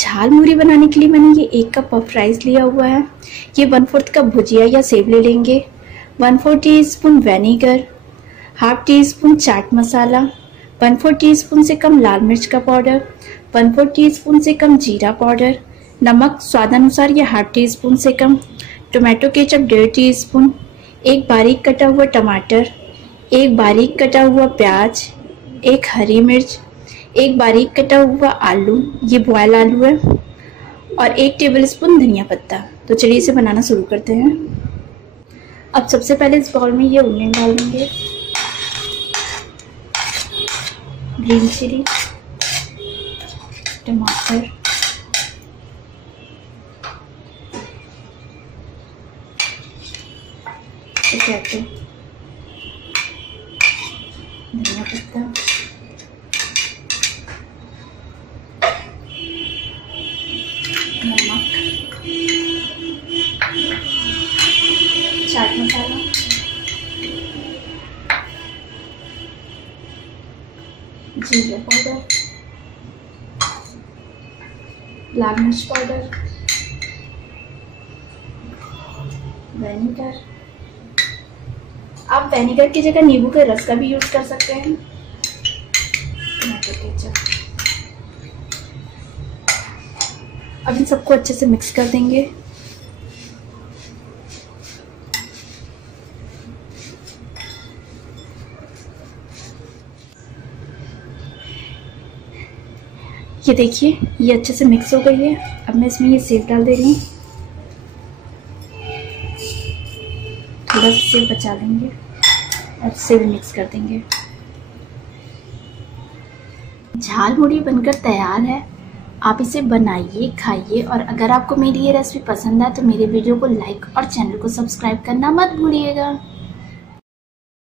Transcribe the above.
झाल मुरही बनाने के लिए मैंने ये 1 कप पफ राइस लिया हुआ है। ये 1/4 कप भुजिया या सेव ले लेंगे, 1/4 teaspoon vinegar, half teaspoon चाट मसाला, 1/4 टीस्पून से कम लाल मिर्च का पाउडर, 1/4 टीस्पून से कम जीरा पाउडर, नमक स्वादानुसार या हाफ टी स्पून से कम, टोमेटो केचप 1.5 टीस्पून, एक बारीक कटा हुआ टमाटर, एक बारीक कटा हुआ प्याज, एक हरी मिर्च, एक बारीक कटा हुआ आलू, ये बॉयल आलू है, और 1 टेबलस्पून धनिया पत्ता। तो चलिए इसे बनाना शुरू करते हैं। अब सबसे पहले इस बाउल में ये अनियन डाल देंगे, ग्रीन चिली, टमाटर, पोटैटो, धनिया पत्ता, नमक, चाट मसाला, जीरा पाउडर, लाल मिर्च पाउडर, वेनेगर। आप वेनेगर की जगह नींबू के रस का भी यूज कर सकते हैं। Tomato ketchup. अब इन सबको अच्छे से मिक्स कर देंगे। ये देखिए, ये अच्छे से मिक्स हो गई है। अब मैं इसमें ये सेव डाल दे रही हूँ। थोड़ा सा सेव बचा लेंगे और सेव मिक्स कर देंगे। झाल मुरही बनकर तैयार है। आप इसे बनाइए, खाइए, और अगर आपको मेरी ये रेसिपी पसंद है तो मेरे वीडियो को लाइक और चैनल को सब्सक्राइब करना मत भूलिएगा।